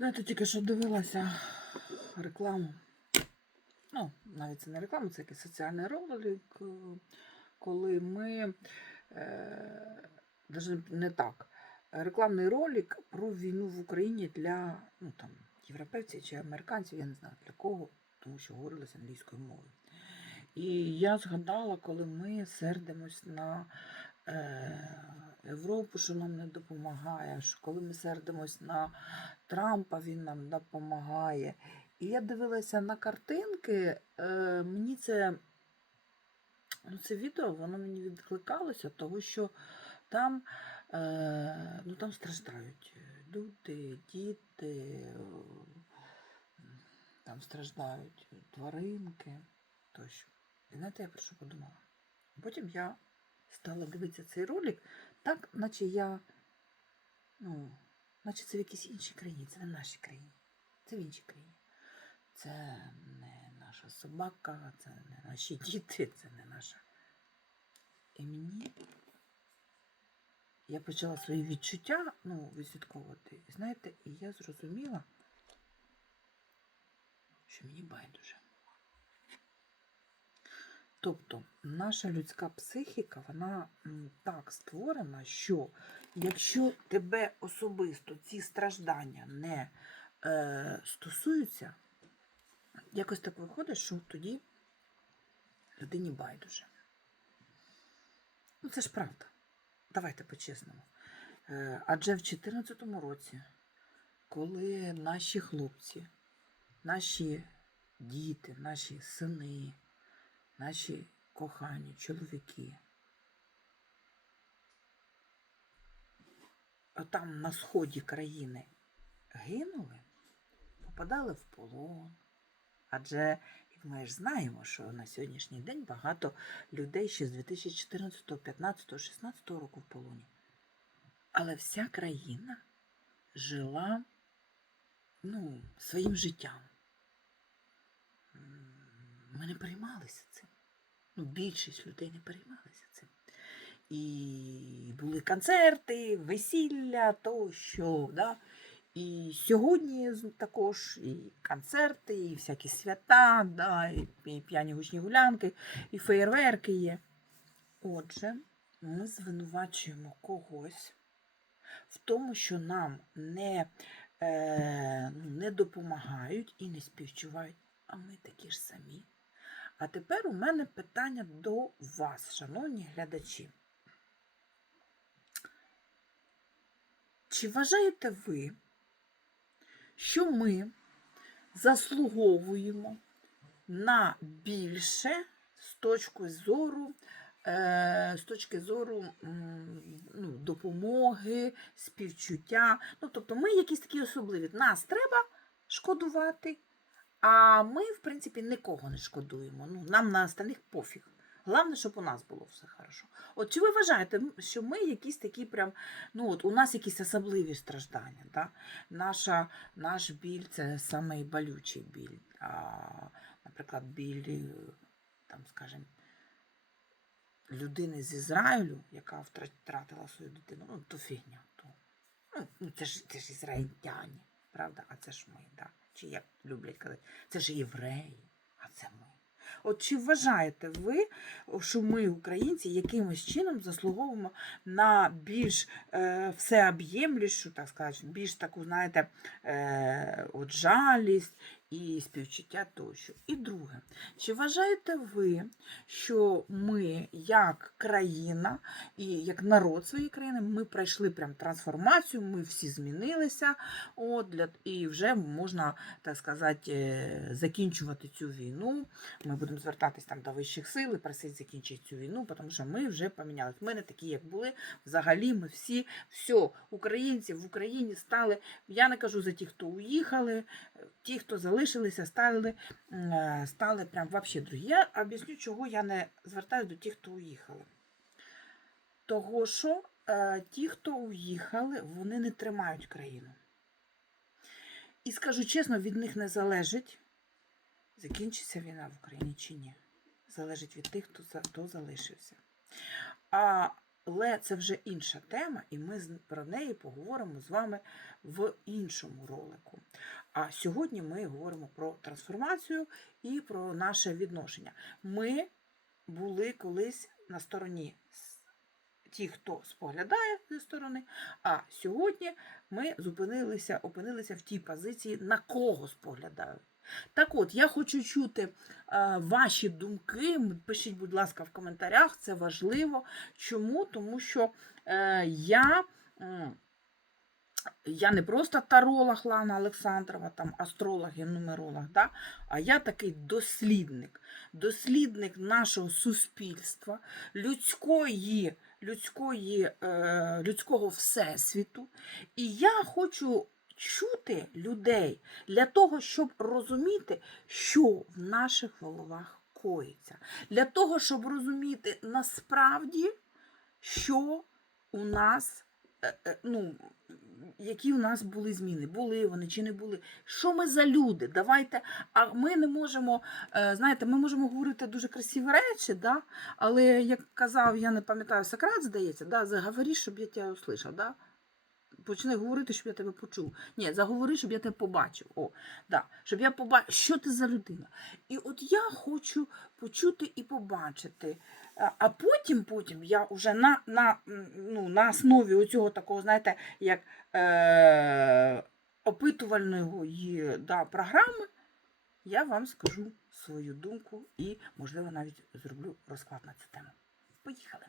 Знаєте, тільки що дивилася рекламу. Ну, навіть це не реклама, це якийсь соціальний ролик, е, коли ми е, даже не так. Рекламний ролик про війну в Україні для ну, там, європейців чи американців, я не знаю для кого, тому що говорилося англійською мовою. І я згадала, коли ми сердимось на е, Європу, що нам не допомагає, що коли ми сердимось на Трампа, він нам допомагає. І я дивилася на картинки, е, мені це, ну, це відео, воно мені відкликалося, тому що там, е, ну, там страждають люди, діти, там страждають тваринки тощо. І знаєте, я про що подумала? Потім я стала дивитися цей ролик, так, наче я, ну, наче це в якійсь іншій країні, це не в нашій країні, це в іншій країні. Це не наша собака, це не наші діти, це не наша. І мені я почала свої відчуття ну, відслідковувати. Знаєте, і я зрозуміла, що мені байдуже. Тобто наша людська психіка, вона так створена, що якщо тебе особисто ці страждання не е, стосуються, якось так виходить, що тоді людині байдуже. Ну, це ж правда. Давайте по-чесному. Е, Адже в 2014 році, коли наші хлопці, наші діти, наші сини, наші кохані чоловіки, там на сході країни гинули, попадали в полон. Адже ми ж знаємо, що на сьогоднішній день багато людей ще з 2014, 15, 16 року в полоні. Але вся країна жила ну, своїм життям. Ми не переймалися цим. Ну, більшість людей не переймалися цим. І були концерти, весілля тощо. Да? І сьогодні також і концерти, і всякі свята, да, і, п'яні гучні гулянки, і феєрверки є. Отже, ми звинувачуємо когось в тому, що нам не, е, ну, не допомагають і не співчувають, а ми такі ж самі. А тепер у мене питання до вас, шановні глядачі. Чи вважаєте ви, що ми заслуговуємо на більше з точки зору, е, з точки зору ну, допомоги, співчуття. Ну, тобто ми якісь такі особливі. Нас треба шкодувати, а ми, в принципі, нікого не шкодуємо. Ну, нам на остальних пофіг. Головне, щоб у нас було все хорошо. От чи ви вважаєте, що ми якісь такі прям, ну от у нас якісь особливі страждання? Да? Наша, наш біль це самий болючий біль. А, наприклад, біль, е, там, скажімо, людини з Ізраїлю, яка втратила свою дитину, ну, то фігня. То, ну, ну, це, ж, це ж ізраїльтяні, правда? А це ж ми, да? чи як люблять казати, це ж євреї, а це ми. От чи вважаєте ви, що ми, українці, якимось чином заслуговуємо на більш е, всеоб'ємлішу, так сказати, більш таку, знаєте, е, от жалість і співчуття тощо. І друге, чи вважаєте ви, що ми, як країна і як народ своєї країни, ми пройшли прям трансформацію, ми всі змінилися, от, для, і вже можна, так сказати, е, закінчувати цю війну. Ми будемо звертатись там до вищих сил і просити закінчити цю війну, тому що ми вже помінялися. Ми не такі, як були. Взагалі, ми всі, все, українці в Україні стали. Я не кажу за ті, хто уїхали, ті, хто залишилися, стали, е, стали прям вообще другі. Я об'ясню, чого я не звертаюся до тих, хто уїхали. Того, що е, ті, хто уїхали, вони не тримають країну. І скажу чесно, від них не залежить, закінчиться війна в Україні чи ні. Залежить від тих, хто, хто залишився. А Але це вже інша тема, і ми про неї поговоримо з вами в іншому ролику. А сьогодні ми говоримо про трансформацію і про наше відношення. Ми були колись на стороні ті, хто споглядає зі сторони, а сьогодні ми зупинилися, опинилися в тій позиції, на кого споглядають. Так от, я хочу чути е, ваші думки. Пишіть, будь ласка, в коментарях, це важливо. Чому? Тому що е, я. Я не просто таролог Лана Олександрова, там астролог і нумеролог, да? а я такий дослідник, дослідник нашого суспільства, людської, людської, е, людського всесвіту. І я хочу чути людей для того, щоб розуміти, що в наших головах коїться. Для того, щоб розуміти насправді, що у нас, ну, які у нас були зміни, були вони чи не були. Що ми за люди? Давайте, а ми не можемо, е, знаєте, ми можемо говорити дуже красиві речі, да? але як казав, я не пам'ятаю, Сократ, здається, да? заговори, щоб я тебе услышав. Да? Почни говорити, щоб я тебе почув. Ні, заговори, щоб я тебе побачив. О, да. Щоб я побачив, що ти за людина. І от я хочу почути і побачити. А- потім, потім я вже на, на, ну, на основі оцього такого, знаєте, як е, опитувальної да, програми, я вам скажу свою думку і, можливо, навіть зроблю розклад на цю тему. Поїхали!